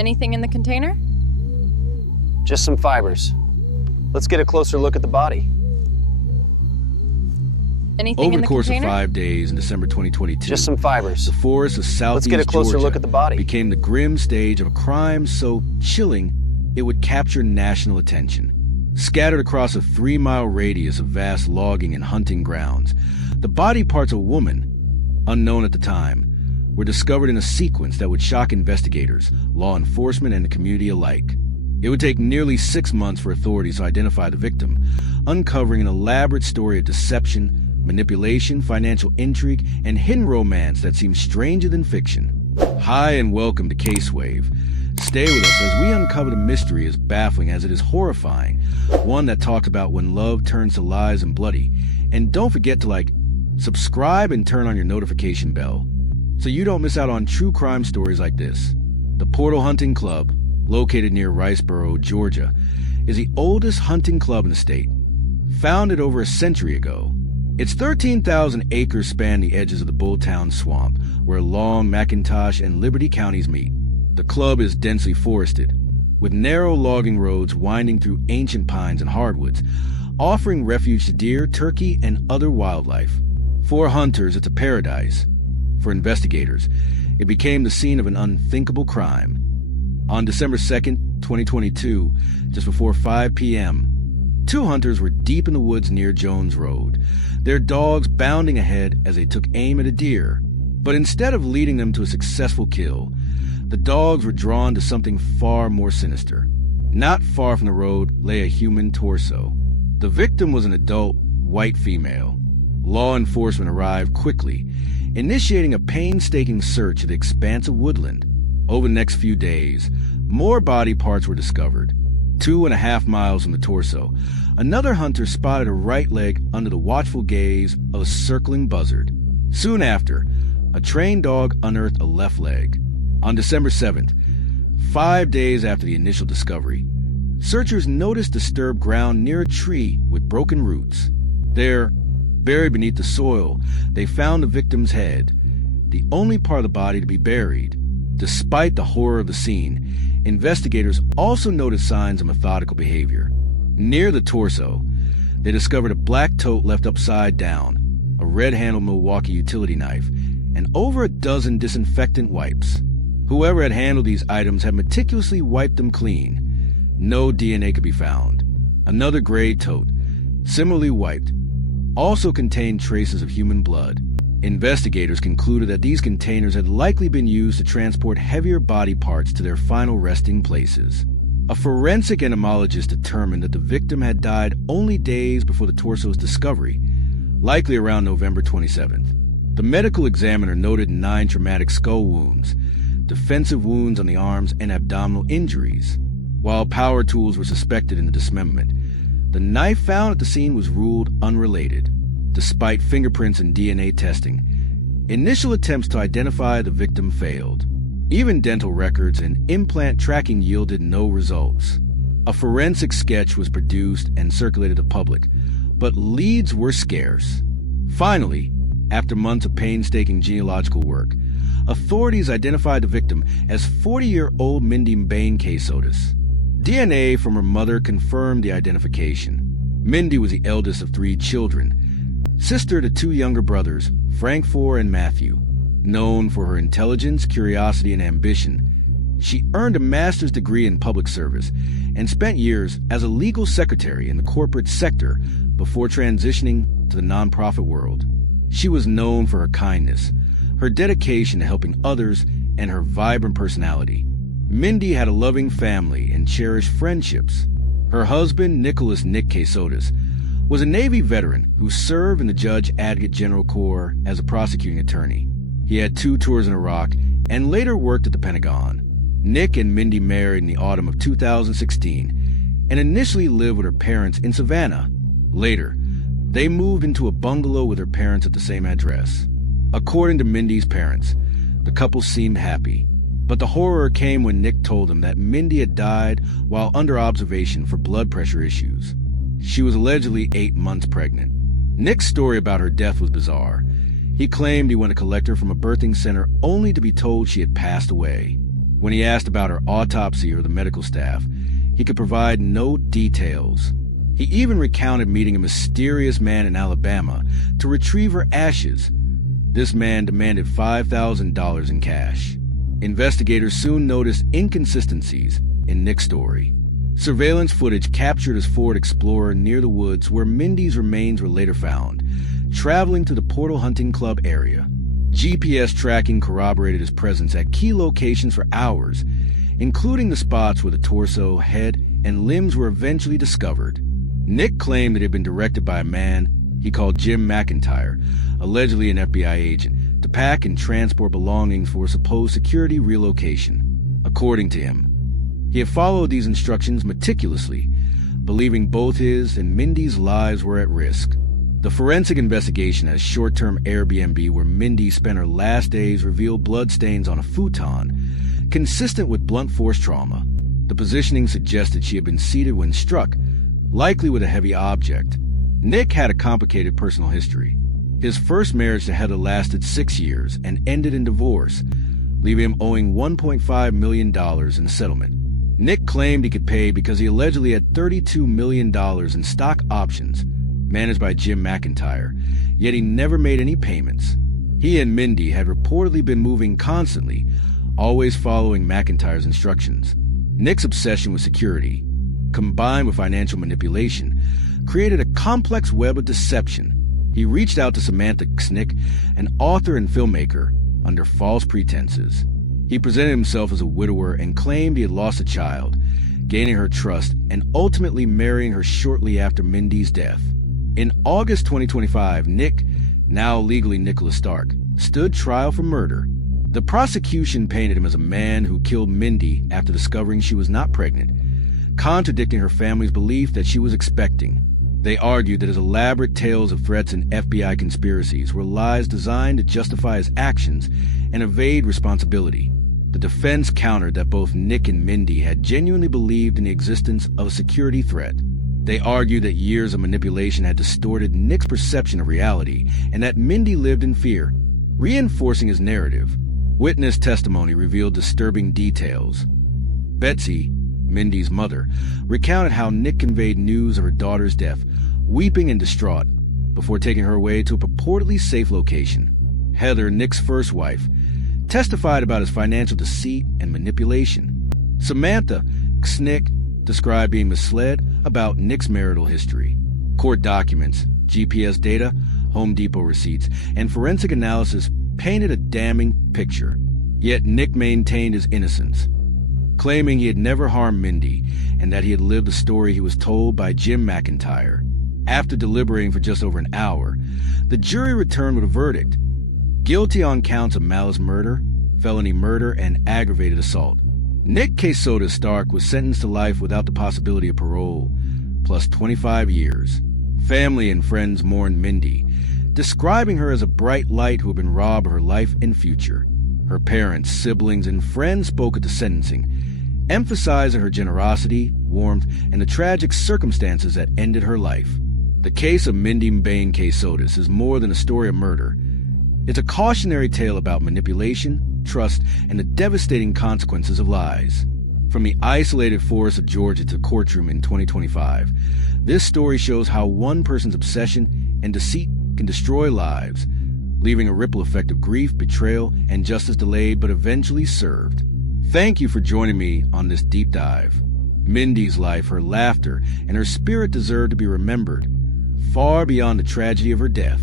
Anything in the container? Just some fibers. Let's get a closer look at the body. Anything Over in the the course container? of 5 days in December 2022, Just some fibers. the forests of southeast Let's get a closer Georgia look at the body. became the grim stage of a crime so chilling it would capture national attention. Scattered across a 3-mile radius of vast logging and hunting grounds, the body parts of a woman, unknown at the time, were discovered in a sequence that would shock investigators, law enforcement, and the community alike. It would take nearly 6 months for authorities to identify the victim, uncovering an elaborate story of deception, manipulation, financial intrigue, and hidden romance that seems stranger than fiction. Hi and welcome to Case Wave. Stay with us as we uncover the mystery as baffling as it is horrifying, one that talks about when love turns to lies and bloody. And don't forget to subscribe and turn on your notification bell so you don't miss out on true crime stories like this. The Portal Hunting Club, located near Riceboro, Georgia, is the oldest hunting club in the state. Founded over a century ago, its 13,000 acres span the edges of the Bulltown Swamp, where Long, McIntosh, and Liberty counties meet. The club is densely forested, with narrow logging roads winding through ancient pines and hardwoods, offering refuge to deer, turkey, and other wildlife. For hunters, it's a paradise. For investigators, it became the scene of an unthinkable crime. On December 2nd, 2022, just before 5 p.m., 2 hunters were deep in the woods near Jones Road, their dogs bounding ahead as they took aim at a deer. But instead of leading them to a successful kill, the dogs were drawn to something far more sinister. Not far from the road lay a human torso. The victim was an adult, white female. Law enforcement arrived quickly, initiating a painstaking search of the expanse of woodland. Over the next few days, more body parts were discovered. 2.5 miles from the torso, another hunter spotted a right leg under the watchful gaze of a circling buzzard. Soon after, a trained dog unearthed a left leg. On December 7th, 5 days after the initial discovery, searchers noticed disturbed ground near a tree with broken roots. There, buried beneath the soil, they found the victim's head, the only part of the body to be buried. Despite the horror of the scene, investigators also noticed signs of methodical behavior. Near the torso, they discovered a black tote left upside down, a red-handled Milwaukee utility knife, and over a dozen disinfectant wipes. Whoever had handled these items had meticulously wiped them clean. No DNA could be found. Another gray tote, similarly wiped, also contained traces of human blood. Investigators concluded that these containers had likely been used to transport heavier body parts to their final resting places. A forensic entomologist determined that the victim had died only days before the torso's discovery, likely around November 27th. The medical examiner noted 9 traumatic skull wounds, defensive wounds on the arms, and abdominal injuries. While power tools were suspected in the dismemberment, the knife found at the scene was ruled unrelated. Despite fingerprints and DNA testing, initial attempts to identify the victim failed. Even dental records and implant tracking yielded no results. A forensic sketch was produced and circulated to the public, but leads were scarce. Finally, after months of painstaking genealogical work, authorities identified the victim as 40-year-old Mindy Mbane Casotus. DNA from her mother confirmed the identification. Mindy was the eldest of 3 children, sister to 2 younger brothers, Frank IV and Matthew. Known for her intelligence, curiosity, and ambition, she earned a master's degree in public service and spent years as a legal secretary in the corporate sector before transitioning to the nonprofit world. She was known for her kindness, her dedication to helping others, and her vibrant personality. Mindy had a loving family and cherished friendships. Her husband, Nicholas "Nick" Casotus, was a Navy veteran who served in the Judge Advocate General Corps as a prosecuting attorney. He had 2 tours in Iraq and later worked at the Pentagon. Nick and Mindy married in the autumn of 2016 and initially lived with her parents in Savannah. Later, they moved into a bungalow with her parents at the same address. According to Mindy's parents, the couple seemed happy, but the horror came when Nick told them that Mindy had died while under observation for blood pressure issues. She was allegedly 8 months pregnant. Nick's story about her death was bizarre. He claimed he went to collect her from a birthing center only to be told she had passed away. When he asked about her autopsy or the medical staff, he could provide no details. He even recounted meeting a mysterious man in Alabama to retrieve her ashes. This man demanded $5,000 in cash. Investigators soon noticed inconsistencies in Nick's story. Surveillance footage captured his Ford Explorer near the woods where Mindy's remains were later found, traveling to the Portal Hunting Club area. GPS tracking corroborated his presence at key locations for hours, including the spots where the torso, head, and limbs were eventually discovered. Nick claimed that it had been directed by a man he called Jim McIntyre, allegedly an FBI agent, to pack and transport belongings for a supposed security relocation. According to him, he had followed these instructions meticulously, believing both his and Mindy's lives were at risk. The forensic investigation at a short-term Airbnb where Mindy spent her last days revealed bloodstains on a futon, consistent with blunt force trauma. The positioning suggested she had been seated when struck, likely with a heavy object. Nick had a complicated personal history. His first marriage to Heather lasted 6 years and ended in divorce, leaving him owing $1.5 million in settlement. Nick claimed he could pay because he allegedly had $32 million in stock options managed by Jim McIntyre, yet he never made any payments. He and Mindy had reportedly been moving constantly, always following McIntyre's instructions. Nick's obsession with security, combined with financial manipulation, created a complex web of deception. He reached out to Samantha Ksnick, an author and filmmaker, under false pretenses. He presented himself as a widower and claimed he had lost a child, gaining her trust and ultimately marrying her shortly after Mindy's death. In August 2025, Nick, now legally Nicholas Stark, stood trial for murder. The prosecution painted him as a man who killed Mindy after discovering she was not pregnant, contradicting her family's belief that she was expecting. They argued that his elaborate tales of threats and FBI conspiracies were lies designed to justify his actions and evade responsibility. The defense countered that both Nick and Mindy had genuinely believed in the existence of a security threat. They argued that years of manipulation had distorted Nick's perception of reality and that Mindy lived in fear, reinforcing his narrative. Witness testimony revealed disturbing details. Betsy, Mindy's mother, recounted how Nick conveyed news of her daughter's death, weeping and distraught, before taking her away to a purportedly safe location. Heather, Nick's first wife, testified about his financial deceit and manipulation. Samantha Ksnick described being misled about Nick's marital history. Court documents, GPS data, Home Depot receipts, and forensic analysis painted a damning picture. Yet Nick maintained his innocence, claiming he had never harmed Mindy and that he had lived the story he was told by Jim McIntyre. After deliberating for just over an hour, the jury returned with a verdict: guilty on counts of malice murder, felony murder, and aggravated assault. Nick Casotus Stark was sentenced to life without the possibility of parole, plus 25 years. Family and friends mourned Mindy, describing her as a bright light who had been robbed of her life and future. Her parents, siblings, and friends spoke at the sentencing, emphasizing her generosity, warmth, and the tragic circumstances that ended her life. The case of Mindy Mbane Casotus is more than a story of murder. It's a cautionary tale about manipulation, trust, and the devastating consequences of lies. From the isolated forests of Georgia to the courtroom in 2025, this story shows how one person's obsession and deceit can destroy lives, leaving a ripple effect of grief, betrayal, and justice delayed but eventually served. Thank you for joining me on this deep dive. Mindy's life, her laughter, and her spirit deserve to be remembered, far beyond the tragedy of her death.